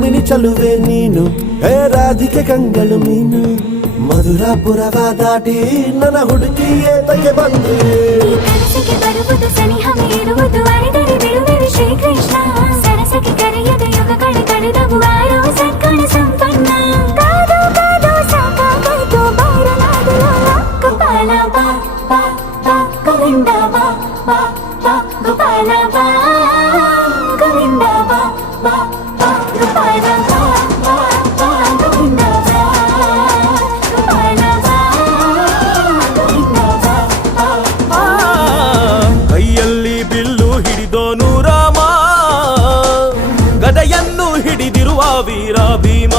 ರುಕ್ಮಿಣಿ ಚಲುವೆ ನೀನು ಹೇ ರಾಧಿಕೆ ಕಂಗಳು ಮೀನು ಮಧುರಾಪುರವ ದಾಟಿ ನನ್ನ ಹುಡುಕಿ ಏತಕ್ಕೆ ಬಂದು ಕನಸಿಗೆ ಬರುವುದು ಸನಿಹ ಮೀರುವುದು ಅರಿದರೆ ಬಿಡುವೆ ಶ್ರೀಕೃಷ್ಣ ಸರಸಕ್ಕೆ ಕರೆಯದ ಯುಗಗಳ ಕಳೆದವು ಆರೋ ಸತ್ಕಣ ಸಂಪನ್ನ ಕಾದು ಕಾದು ಸಾಕಾಗಾಯ್ತು ಬಾರಲಾಗಲ ಗೋಪಾಲ ಬಾ ಬಾ ಬಾ ಗೋವಿಂದ ಬಾ ಬಾ ಬಾ ಗೋಪಾಲ ಬಾ ಗೋವಿಂದ ಬಾ ಬಾ ಬಾ ಗೋಪಾಲ ಬಾ ಬಾ ಬಾ ಗೋವಿಂದ ಬಾ ಗೋಪಾಲ ಬಾ ಗೋವಿಂದ ಬಾ ಬಾ ಬಾ. ಕೈಯಲ್ಲಿ ಬಿಲ್ಲು ಹಿಡಿದೋನು ರಾಮ ಗದೆಯನ್ನು ಹಿಡಿದಿರುವ ವೀರ ಭೀಮ